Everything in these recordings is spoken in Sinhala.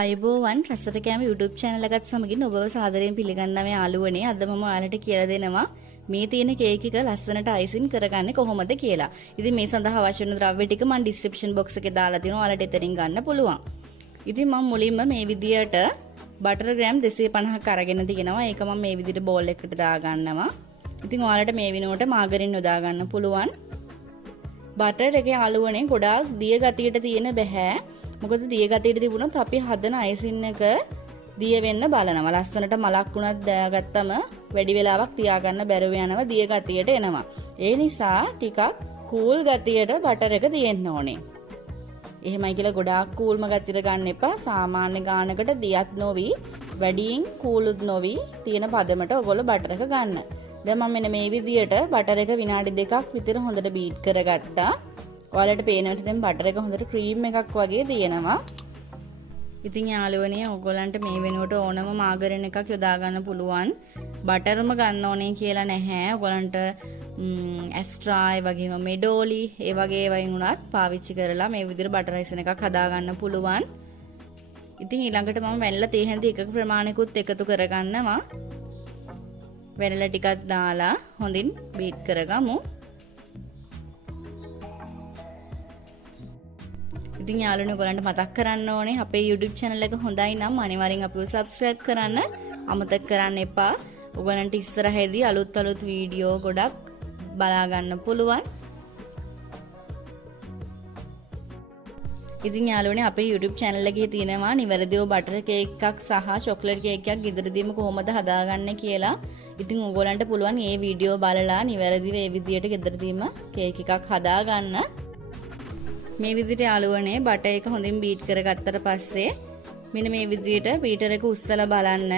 ආයුබෝවන් රසට කෑම YouTube channel එකත් සමගින් ඔබව සාදරයෙන් පිළිගන්නවා මේ යාළුවනේ. අද මම ඔයාලට කියලා දෙනවා මේ තියෙන කේක් එක ලස්සනට අයිසින් කරගන්නේ කොහොමද කියලා. ඉතින් මේ සඳහා අවශ්‍ය වෙන ද්‍රව්‍ය ටික මම description box එකේ දාලා තියෙනවා. ඔයාලට එතනින් ගන්න පුළුවන්. ඉතින් මම මුලින්ම මේ විදියට බටර් ග්‍රෑම් 250ක් අරගෙන තියෙනවා. ඒක මම මේ විදියට බෝල් එකකට දාගන්නවා. ඉතින් ඔයාලට මේ වෙනුවට margarine යොදා ගන්න පුළුවන්. බටර් එකේ යාළුවනේ ගොඩාක් දිය ගතියට තියෙන බෑ. මොකද දිය ගතියට තිබුණොත් අපි හදන අයිසින් එක දිය වෙන්න බලනවා. ලස්සනට මලක් වුණත් දාගත්තම වැඩි වෙලාවක් තියාගන්න බැරුව යනවා, දිය ගතියට එනවා. ඒ නිසා ටිකක් කූල් ගතියට බටර් එක තියෙන්න ඕනේ. එහෙමයි කියලා ගොඩාක් කූල්ම ගතියට ගන්න එපා. සාමාන්‍ය ගානකට දියත් නොවි, වැඩියෙන් කූලුත් නොවි තියෙන පදමට ඔයගොල්ලෝ බටර් එක ගන්න. දැන් මම මෙන්න මේ විදියට බටර් එක විනාඩි 2ක් විතර හොඳට බීට් කරගත්තා. ඔයාලට පේනවට දැන් බටර් එක හොඳට ක්‍රීම් එකක් වගේ තියෙනවා. ඉතින් යාළුවනේ ඔයගොල්ලන්ට මේ වෙනුවට ඕනම මාගරින් එකක් යොදා ගන්න පුළුවන්. බටර්ම ගන්න ඕනේ කියලා නැහැ. ඔයගොල්ලන්ට ඇස්ට්‍රා ඒ වගේම මෙඩෝලි ඒ වගේ වයින් උනත් පාවිච්චි කරලා මේ විදිහට බටර් අයිසින් එකක් හදා ගන්න පුළුවන්. ඉතින් ඊළඟට මම වැනිලා තේ හැඳි එකක ප්‍රමාණිකුත් එකතු කරගන්නවා. වැනිලා ටිකක් දාලා හොඳින් බීට් කරගමු. ඉතින් යාළුවනේ ඔයගලන්ට මතක් කරන්න ඕනේ අපේ YouTube channel එක හොඳයි නම් අනිවාර්යෙන් අපිව subscribe කරන්න අමතක කරන්න එපා. ඔයගලන්ට ඉස්සරහේදී අලුත් වීඩියෝ ගොඩක් බලා ගන්න පුළුවන්. ඉතින් යාළුවනේ අපේ YouTube channel එකේ තියෙනවා නිවැරදිව බටර් කේක් එකක් සහ චොක්ලට් කේක් එකක් ගෙදරදීම කොහොමද හදාගන්නේ කියලා. ඉතින් ඔයගලන්ට පුළුවන් මේ වීඩියෝ බලලා නිවැරදිව මේ විදියට ගෙදරදීම කේක් එකක් හදාගන්න. මේ විදිහට යාළුවනේ බටර් එක හොඳින් බීට් කරගත්තට පස්සේ මෙන්න මේ විදිහට බීටර් එක උස්සලා බලන්න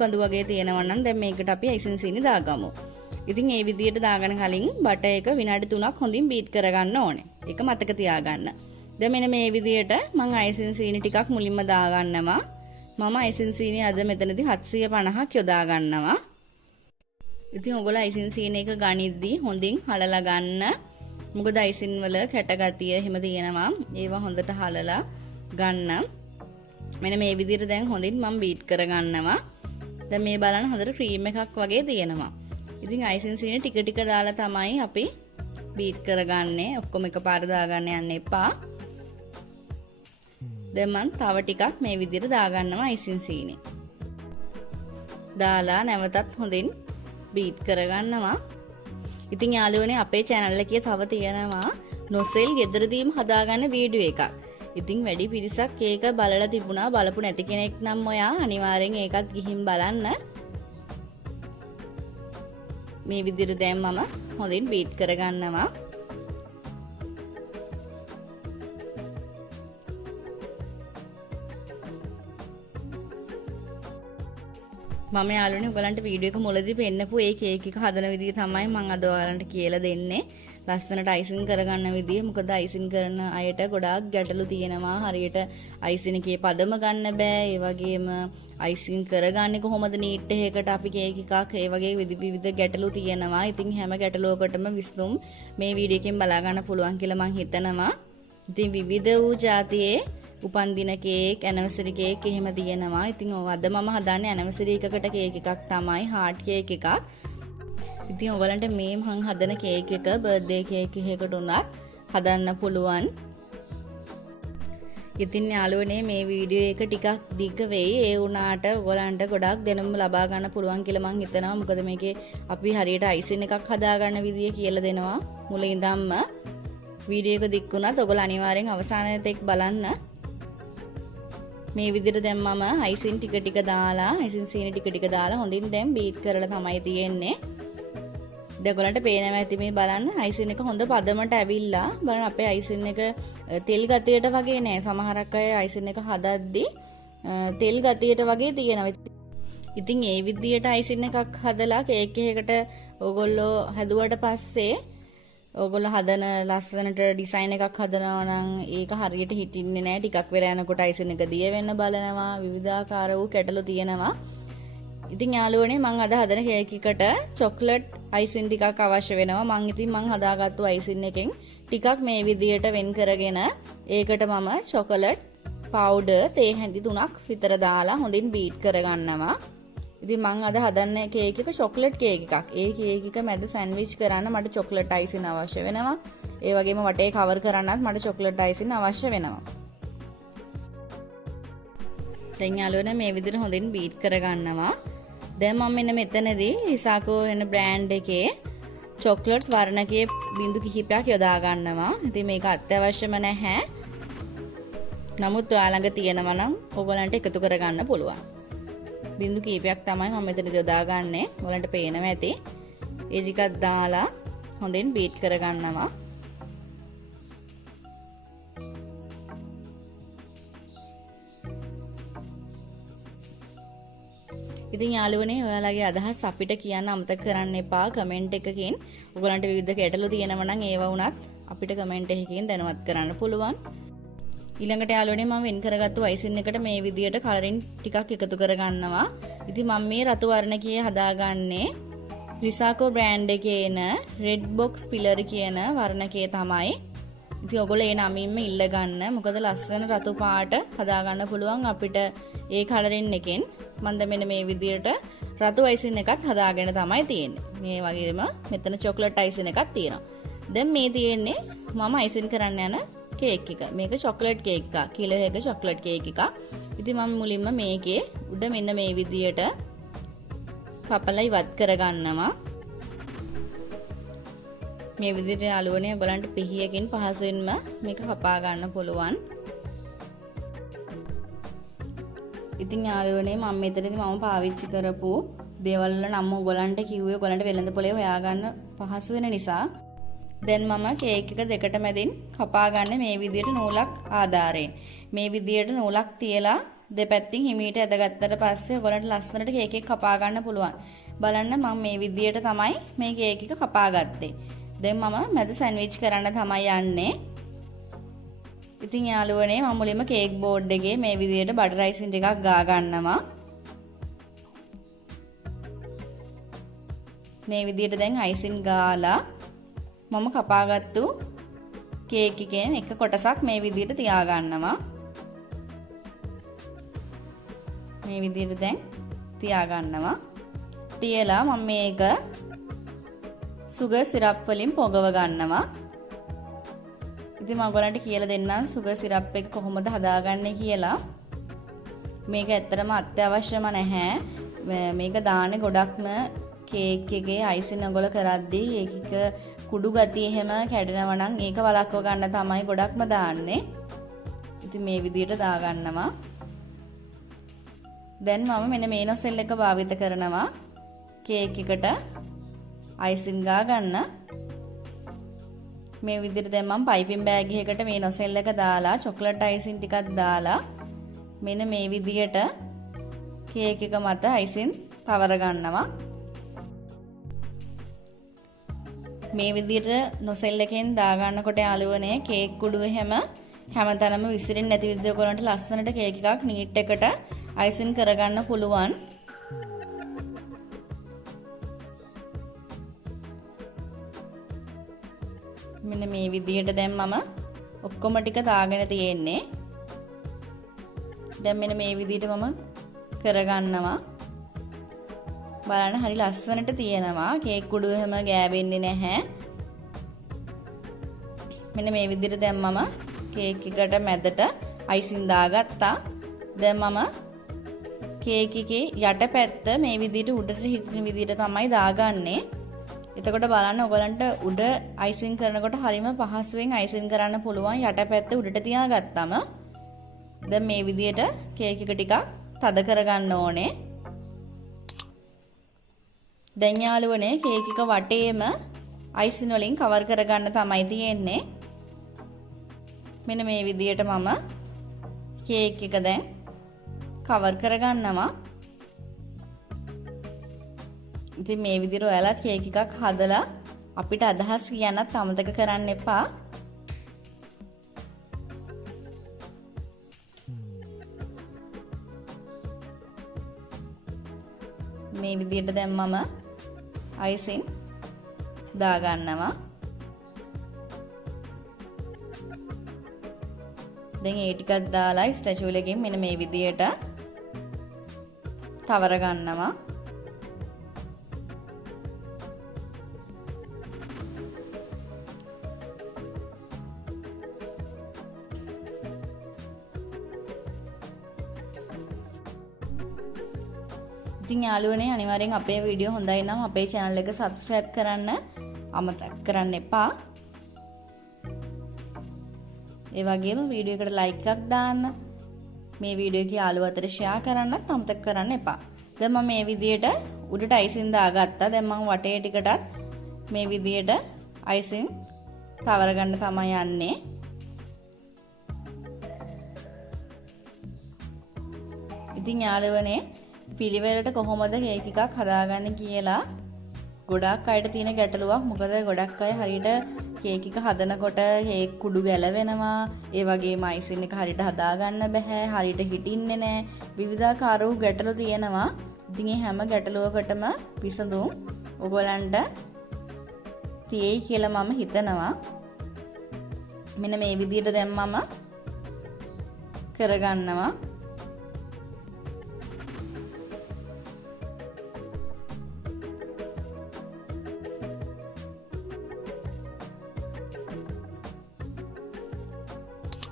කඳු වගේ තියෙනවා නම් දැන් මේකට අපි අයිසින් සීනි දාගමු. ඉතින් මේ විදිහට දාගන්න කලින් බටර් එක විනාඩි 3ක් හොඳින් බීට් කරගන්න ඕනේ. ඒක මතක තියාගන්න. දැන් මෙන්න මේ විදිහට මම අයිසින් සීනි ටිකක් මුලින්ම දාගන්නවා. මම අයිසින් සීනි අද මෙතනදී 750ක් යොදා ගන්නවා. ඉතින් ඔයගොල්ලෝ අයිසින් සීනි එක ගනිද්දී හොඳින් හලලා ගන්න. මොකද අයිසින් වල කැට ගතිය එහෙම තියෙනවා. ඒවා හොඳට හලලා ගන්න. මෙන්න මේ විදිහට දැන් හොඳින් මම බීට් කරගන්නවා. දැන් මේ බලන්න හොඳට ක්‍රීම් එකක් වගේ තියෙනවා. ඉතින් අයිසින් සීනි ටික ටික දාලා තමයි අපි බීට් කරගන්නේ. ඔක්කොම එකපාර දාගන්න යන්න එපා. දැන් මම තව ටිකක් මේ විදිහට දාගන්නවා අයිසින් සීනි. දාලා නැවතත් හොඳින් බීට් කරගන්නවා. ඉතින් යාළුවනේ අපේ channel එකේ තව තියෙනවා නොසෙල් ගෙදරදීම හදාගන්න වීඩියෝ එකක්. ඉතින් වැඩි පිරිසක් ඒක බලලා තිබුණා. බලපු නැති කෙනෙක් නම් ඔයා අනිවාර්යෙන් ඒකත් ගිහින් බලන්න. මේ විදිහට දැන් මම හොඳින් බීට් කරගන්නවා. මම යාළුවනේ ඔයගලන්ට වීඩියෝ එක මුලදී පෙන්නපු ඒ කේක් එක හදන විදිය තමයි මම අද ඔයාලන්ට කියලා දෙන්නේ. ලස්සනට අයිසින් කරගන්න විදිය. මොකද අයිසින් කරන අයට ගොඩාක් ගැටලු තියෙනවා. හරියට අයිසින් එකේ පදම ගන්න බෑ. ඒ වගේම අයිසින් කරගන්නේ කොහොමද නීට් එකකට අපි කේක් එකක් ඒ වගේ විවිධ ගැටලු තියෙනවා. ඉතින් හැම ගැටලුවකටම විසඳුම් මේ වීඩියෝ එකෙන් බලා ගන්න පුළුවන් කියලා මම හිතනවා. ඉතින් විවිධ වූ જાතියේ උපන්දින කේක්, ඇනිවර්සරි කේක් එහෙම තියෙනවා. ඉතින් අද මම හදන්නේ ඇනිවර්සරි එකකට කේක් එකක් තමයි, හાર્ට් කේක් එකක්. ඉතින් ඔයගලන්ට මේ මම හදන කේක් එක බර්ත්ඩේ කේක් එකකට උනත් හදන්න පුළුවන්. ඉතින් යාළුවනේ මේ වීඩියෝ එක ටිකක් දිග වෙයි. ඒ වුණාට ඔයගලන්ට ගොඩාක් දැනුම ලබා ගන්න පුළුවන් කියලා මම හිතනවා. මොකද මේකේ අපි හරියට අයිසින් එකක් හදා ගන්න විදිය කියලා දෙනවා. මුලින් ඉඳන්ම වීඩියෝ එක දික් වුණත් ඔයගොල්ලෝ අනිවාර්යෙන් අවසානයේත් බලන්න. මේ විදිහට දැන් මම අයිසින් ටික දාලා අයිසින් සීනි ටික දාලා හොඳින් දැන් බීට් කරලා තමයි තියෙන්නේ. දැන් ඔයගලන්ට පේනවා ඇති මේ බලන්න අයිසින් එක හොඳ පදමට ඇවිල්ලා බලන්න අපේ අයිසින් එක තෙල් ගතියට වගේ නෑ. සමහරක් අය අයිසින් එක හදද්දී තෙල් ගතියට වගේ තියෙනවා. ඉතින් ඒ විදිහට අයිසින් එකක් හදලා කේක් එකකට ඔයගොල්ලෝ හැදුවට පස්සේ ඔයගොල්ලෝ හදන ලස්සනට ඩිසයින් එකක් හදනවා නම් ඒක හරියට හිටින්නේ නැහැ. ටිකක් වෙලා යනකොට අයිසින් එක දිය වෙන්න බලනවා. විවිධාකාර වූ කැටලු තියෙනවා. ඉතින් යාළුවනේ මම අද හදන කේක් එකට චොක්ලට් අයිසින් ටිකක් අවශ්‍ය වෙනවා. මම හදාගත්තු අයිසින් එකෙන් ටිකක් මේ විදියට වෙන් කරගෙන ඒකට මම චොකලට් පවුඩර් තේ හැඳි 3ක් විතර දාලා හොඳින් බීට් කරගන්නවා. ඉතින් මම අද හදන්නේ කේක් එක චොක්ලට් කේක් එකක්. ඒ කේක් එක මැද සෑන්ඩ්විච් කරන්න මට චොක්ලට් අයිසින් අවශ්‍ය වෙනවා. ඒ වගේම වටේ කවර් කරන්නත් මට චොක්ලට් අයිසින් අවශ්‍ය වෙනවා. දැන් යාළුවනේ මේ විදිහට හොඳින් බීට් කරගන්නවා. දැන් මම මෙන්න මෙතනදී රිසාකෝ වෙන බ්‍රෑන්ඩ් එකේ චොක්ලට් වර්ණකයේ බිඳු කිහිපයක් යොදා ගන්නවා. ඉතින් මේක අත්‍යවශ්‍යම නැහැ. නමුත් ඔයාලා ළඟ තියෙනවා නම් ඔයගලන්ට එකතු කරගන්න පුළුවන්. බිඳු කිහිපයක් තමයි මම මෙතන යොදාගන්නේ. ඔයාලන්ට පේනවා ඇති. ඒ ටිකක් දාලා හොඳින් බීට් කරගන්නවා. ඉතින් යාළුවනේ ඔයාලගේ අදහස් අපිට කියන්න අමතක කරන්න එපා කමෙන්ට් එකකින්. ඔයගලන්ට විවිධ ගැටලු තියෙනවා නම් ඒවා වුණත් අපිට කමෙන්ට් එකකින් දැනුවත් කරන්න පුළුවන්. ඊළඟට යාළුවනේ මම වෙන් කරගත්තු අයිසින් එකට මේ විදියට කලරින් ටිකක් එකතු කරගන්නවා. ඉතින් මම මේ රතු වර්ණකයේ හදාගන්නේ රිසාකෝ බ්‍රෑන්ඩ් එකේ එන රෙඩ් බොක්ස් පිලර් කියන වර්ණකයේ තමයි. ඉතින් ඔයගොල්ලෝ ඒ නමින්ම ඉල්ල ගන්න. මොකද ලස්සන රතු පාට හදාගන්න පුළුවන් අපිට ඒ කලරින් එකෙන්. මම මෙන්න මේ විදියට රතු අයිසින් එකක් හදාගෙන තමයි තියෙන්නේ. මේ වගේම මෙතන චොක්ලට් අයිසින් එකක් තියෙනවා. දැන් මේ තියෙන්නේ මම අයිසින් කරන්න යන කේක් එක. මේක චොක්ලට් කේක් එකක්. කිලෝ එක චොක්ලට් කේක් එකක්. ඉතින් මම මුලින්ම මේකේ උඩ මෙන්න මේ විදියට කපලා ඉවත් කරගන්නවා. මේ විදිහට යාළුවනේ ඔයගලන්ට පිහියකින් පහසුවෙන්ම මේක කපා ගන්න පුළුවන්. ඉතින් යාළුවනේ මම මෙතනදී මම පාවිච්චි කරපු දේවල් වල නම් ඔයගලන්ට කිව්වේ ඔයගලන්ට වෙළඳ පොලේ හොයාගන්න පහසු වෙන නිසා. දැන් මම කේක් එක දෙකට මැදින් කපා ගන්න මේ විදියට නූලක් ආධාරයෙන්. මේ විදියට නූලක් තියලා දෙපැත්තින් හිමීට ඇදගත්තට පස්සේ ඔයගලන්ට ලස්සනට කේක් එක කපා ගන්න පුළුවන්. බලන්න මම මේ විදියට තමයි මේ කේක් එක කපා ගත්තේ. දැන් මම මැද සෑන්ඩ්විච් කරන්න තමයි යන්නේ. ඉතින් යාළුවනේ මම මුලින්ම කේක් බෝඩ් එකේ මේ විදියට බටර් අයිසින් ටිකක් ගා ගන්නවා. මේ විදියට දැන් අයිසින් ගාලා මම කපාගත්තු කේක් එකෙන් එක කොටසක් මේ විදියට තියා ගන්නවා. මේ විදියට දැන් තියා ගන්නවා. තියලා මම මේක සුගර් සිරප් වලින් පොගව ගන්නවා. ඉතින් මම ඔයගලන්ට කියලා දෙන්නම් සුගර් සිරප් එක කොහොමද හදාගන්නේ කියලා. මේක ඇත්තටම අත්‍යවශ්‍යම නැහැ. මේක දාන්නේ ගොඩක්ම කේක් එකේ අයිසින් ඔයගොල්ලෝ කරද්දී ඒක කුඩු ගතිය එහෙම කැඩෙනවා නම් ඒක වළක්ව ගන්න තමයි ගොඩක්ම දාන්නේ. ඉතින් මේ විදියට දා ගන්නවා. දැන් මම මෙන්න මේ නොසෙල් එක භාවිත කරනවා කේක් එකට අයිසින් ගා ගන්න. මේ විදිහට දැන් මම පයිපින් බෑග් එකකට මේ නොසෙල් එක දාලා චොක්ලට් අයිසින් ටිකක් දාලා මෙන්න මේ විදිහට කේක් එක මත අයිසින් පවර ගන්නවා. මේ විදිහට නොසෙල් එකෙන් දා ගන්නකොට යාළුවනේ කේක් කුඩුව හැමතැනම විසිරෙන්නේ නැති විදිහට ඔයගොල්ලන්ට ලස්සනට කේක් එකක් නීට් එකට අයිසින් කරගන්න පුළුවන්. මෙන්න මේ විදිහට දැන් මම ඔක්කොම ටික දාගෙන තියෙන්නේ. දැන් මෙන්න මේ විදිහට මම කරගන්නවා. බලන්න හරි ලස්සනට තියෙනවා. කේක් කුඩුව හැම ගෑවෙන්නේ නැහැ. මෙන්න මේ විදිහට දැන් මම කේක් එකට මැදට අයිසින් දාගත්තා. දැන් මම කේක් එකේ යටපැත්ත මේ විදිහට උඩට හිටින විදිහට තමයි දාගන්නේ. එතකොට බලන්න ඔයගලන්ට උඩ අයිසින් කරනකොට හරිම පහසුවෙන් අයිසින් කරන්න පුළුවන්. යටපැත්ත උඩට තියාගත්තම දැන් මේ විදිහට කේක් එක ටිකක් තද කරගන්න ඕනේ. දැන් යාළුවනේ කේක් එක වටේම අයිසින් වලින් කවර් කරගන්න තමයි තියෙන්නේ. මෙන්න මේ විදිහට මම කේක් එක දැන් කවර් කරගන්නවා. ඉතින් මේ විදිහට ඔයාලත් කේක් එකක් හදලා අපිට අදහස් කියන්නත් අමතක කරන්න එපා. මේ විදිහට දැන් මම අයිසින් දා ගන්නවා. දැන් ඒ ටිකක් දාලා ස්ටැචුවල් එකෙන් මෙන්න මේ විදියට තවර ගන්නවා. ඉතින් යාළුවනේ අනිවාර්යෙන් අපේ වීඩියෝ හොඳයි නම් අපේ channel එක subscribe කරන්න අමතක කරන්න එපා. ඒ වගේම වීඩියෝ එකට like එකක් දාන්න. මේ වීඩියෝ එක යාළුවෝ අතර share කරන්නත් අමතක කරන්න එපා. දැන් මම මේ විදියට උඩට icing දාගත්තා. දැන් මම වටේ ටිකටත් මේ විදියට icing තවර ගන්න තමයි යන්නේ. ඉතින් යාළුවනේ පිළිවෙලට කොහොමද කේක් එකක් හදාගන්නේ කියලා ගොඩක් අයට තියෙන ගැටලුවක්. මොකද ගොඩක් අය හරියට කේක් එක හදනකොට කේක් කුඩු ගැලවෙනවා. ඒ වගේම අයිසින් එක හරියට හදාගන්න බෑ. හරියට හිටින්නේ නැහැ. විවිධාකාර වූ ගැටලු තියෙනවා. ඉතින් මේ හැම ගැටලුවකටම විසඳුම් ඔයගොල්ලන්ට තියෙයි කියලා මම හිතනවා. මෙන්න මේ විදිහට දැන් මම කරගන්නවා.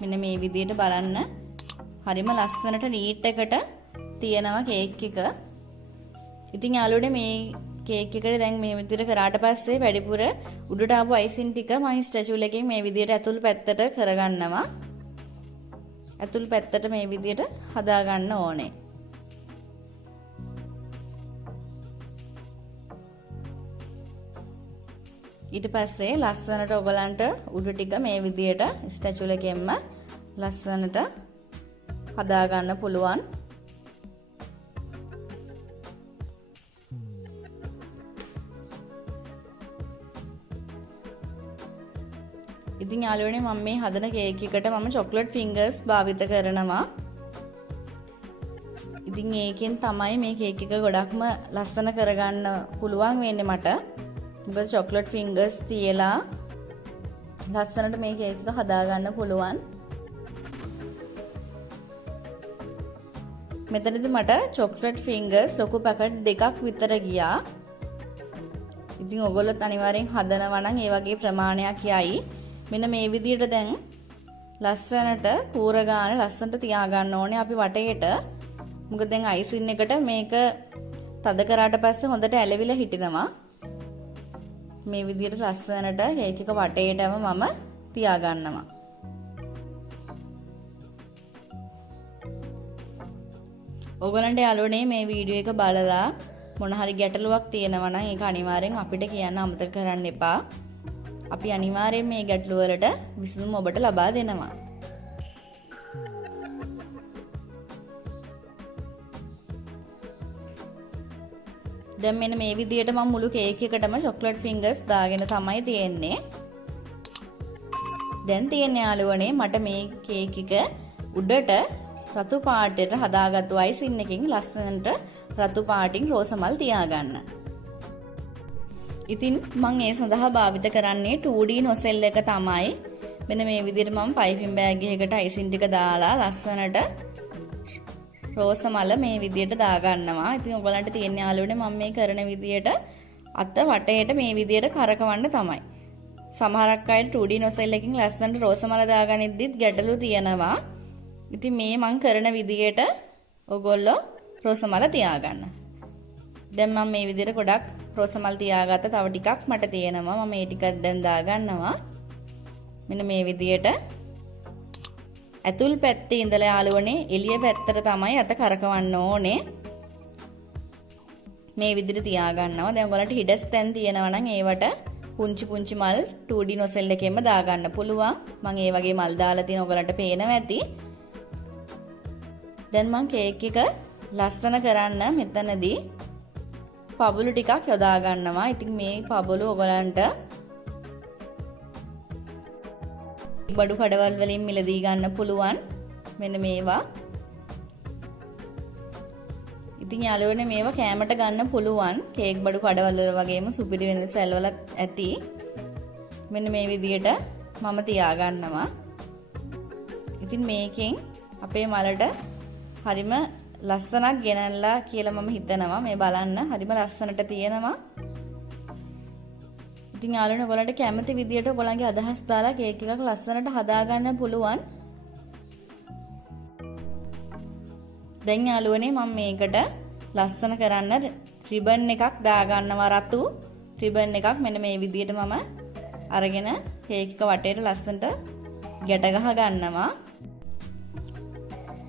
මෙන්න මේ විදිහට බලන්න හරිම ලස්සනට නීට් එකට තියෙනවා කේක් එක. ඉතින් යාළුවනේ මේ කේක් එකට දැන් මේ විදිහට කරාට පස්සේ වැඩිපුර උඩට ආපු අයිසින් ටික මම ස්ටැචුවල් එකෙන් මේ විදිහට ඇතුල් පැත්තට කරගන්නවා. ඇතුල් පැත්තට මේ විදිහට හදා ගන්න ඕනේ. ඊට පස්සේ ලස්සනට ඔයගලන්ට උඩ ටික මේ විදියට ස්ටැචුවල් එකෙන්ම ලස්සනට හදා ගන්න පුළුවන්. ඉතින් යාළුවනේ මම මේ හදන කේක් එකට මම chocolate fingers භාවිත කරනවා. ඉතින් ඒකෙන් තමයි මේ කේක් එක ගොඩක්ම ලස්සන කරගන්න පුළුවන් වෙන්නේ මට. මොකද chocolate fingers තියලා ලස්සනට මේ කේක් එක හදාගන්න පුළුවන්. මෙතනදී මට chocolate fingers ලොකු පැකට් දෙකක් විතර ගියා. ඉතින් ඔයගොල්ලොත් අනිවාර්යෙන් හදනවා නම් ඒ වගේ ප්‍රමාණයක් යයි. මෙන්න මේ විදිහට දැන් ලස්සනට කූර ගාන ලස්සනට තියාගන්න ඕනේ අපි වටේට. මොකද දැන් අයිසින් එකට මේක තද කරාට පස්සේ හොඳට ඇලවිලා හිටිනවා. මේ විදිහට ලස්සනට කේක් එක වටේටම මම තියාගන්නවා. ඔයගලන්ට යාළුවනේ මේ වීඩියෝ එක බලලා මොන හරි ගැටලුවක් තියෙනවා නම් ඒක අනිවාර්යෙන් අපිට කියන්න අමතක කරන්න එපා. අපි අනිවාර්යෙන් මේ ගැටලුව වලට විසඳුම ඔබට ලබා දෙනවා. දැන් මෙන්න මේ විදිහට මම මුළු කේක් එකටම chocolate fingers දාගෙන තමයි තියෙන්නේ. දැන් තියෙන්නේ යාළුවනේ මට මේ කේක් එක උඩට රතු පාටට හදාගත්තු අයිසින් එකකින් ලස්සනට රතු පාටින් රෝස මල් තියාගන්න. ඉතින් මම ඒ සඳහා භාවිත කරන්නේ 2D නොසෙල් එක තමයි. මෙන්න මේ විදිහට මම පයිපින් බෑග් එකකට අයිසින් ටික දාලා ලස්සනට රෝස මල මේ විදියට දාගන්නවා. ඉතින් ඔයගලන්ට තියෙන යාළුවනේ මම මේ කරන විදියට අත වටේට මේ විදියට කරකවන්න තමයි. සමහරක් අය 2D නොසෙල් එකකින් ලස්සනට රෝස මල දාගනිද්දිත් ගැටලු තියෙනවා. ඉතින් මේ මම කරන විදියට ඔයගොල්ලෝ රෝස මල තියාගන්න. දැන් මම මේ විදියට ගොඩක් රෝස මල් තියාගත්ත. තව ටිකක් මට තියෙනවා. මම මේ ටිකක් දැන් දාගන්නවා. මෙන්න මේ විදියට ඇතුල් පැත්තේ ඉඳලා යාළුවනේ එළිය පැත්තට තමයි අත කරකවන්න ඕනේ. මේ විදිහට තියාගන්නවා. දැන් ඔයාලට හිඩස් තැන් තියෙනවා නම් ඒවට පුංචි පුංචි මල් 2D නොසෙල් එකෙන්ම දාගන්න පුළුවන්. මම ඒ වගේ මල් දාලා තියෙන ඔයාලට පේනවා ඇති. දැන් මම කේක් එක ලස්සන කරන්න මෙතනදී පබළු ටිකක් යොදා ගන්නවා. ඉතින් මේ පබළු ඔයාලන්ට බඩු කඩවල් වලින් මිලදී ගන්න පුළුවන්. මෙන්න මේවා. ඉතින් යාළුවනේ මේවා කෑමට ගන්න පුළුවන්. කේක් බඩු කඩවල් වල වගේම සුපිරි වෙන සැල්වලත් ඇති. මෙන්න මේ විදියට මම තියා ගන්නවා. ඉතින් මේකෙන් අපේ මලට හරිම ලස්සනක් ගෙනල්ලා කියලා මම හිතනවා. මේ බලන්න හරිම ලස්සනට තියෙනවා. ඉතින් යාළුවනේ ඔයගලන්ට කැමති විදියට ඔයගලන්ගේ අදහස් දාලා කේක් එකක් ලස්සනට හදාගන්න පුළුවන්. දැන් යාළුවනේ මම මේකට ලස්සන කරන්න රිබන් එකක් දාගන්නවා. රතු රිබන් එකක් මෙන්න මේ විදියට මම අරගෙන කේක් එක වටේට ලස්සනට ගැට ගහ ගන්නවා.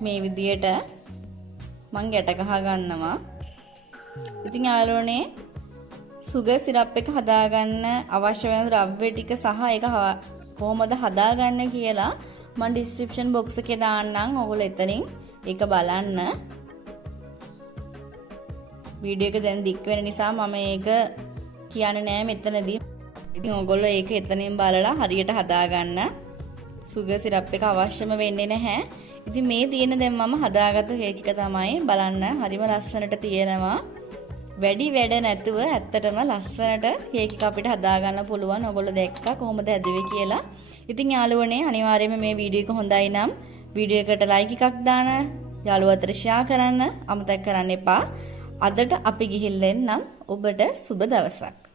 මේ විදියට මම ගැට ගහ ගන්නවා. ඉතින් යාළුවනේ සුගර් සිරප් එක හදාගන්න අවශ්‍ය වෙන ද්‍රව්‍ය ටික සහ ඒක කොහොමද හදාගන්න කියලා මම ඩිස්ක්‍රිප්ෂන් බොක්ස් එකේ දාන්නම්. ඔයගොල්ලෝ එතනින් ඒක බලන්න. වීඩියෝ එක දැන් දික් වෙන නිසා මම ඒක කියන්නේ නෑ මෙතනදී. ඉතින් ඔයගොල්ලෝ ඒක එතනින් බලලා හරියට හදාගන්න. සුගර් සිරප් එක අවශ්‍යම වෙන්නේ නැහැ. ඉතින් මේ තියෙන දැන් මම හදාගත්ත කේක් එක තමයි බලන්න හරිම ලස්සනට තියෙනවා. වැඩි වැඩ නැතුව ඇත්තටම ලස්සනට කේක් එක අපිට හදාගන්න පුළුවන්. ඔයගොල්ලෝ දැක්කා කොහොමද හැදුවේ කියලා. ඉතින් යාළුවනේ අනිවාර්යයෙන්ම මේ වීඩියෝ එක හොඳයි නම් වීඩියෝ එකට ලයික් එකක් දාන්න, යාළුවෝ අතර ෂෙයා කරන්න අමතක කරන්න එපා. අදට අපි ගිහිල්ලා එන්නම්. ඔබට සුබ දවසක්.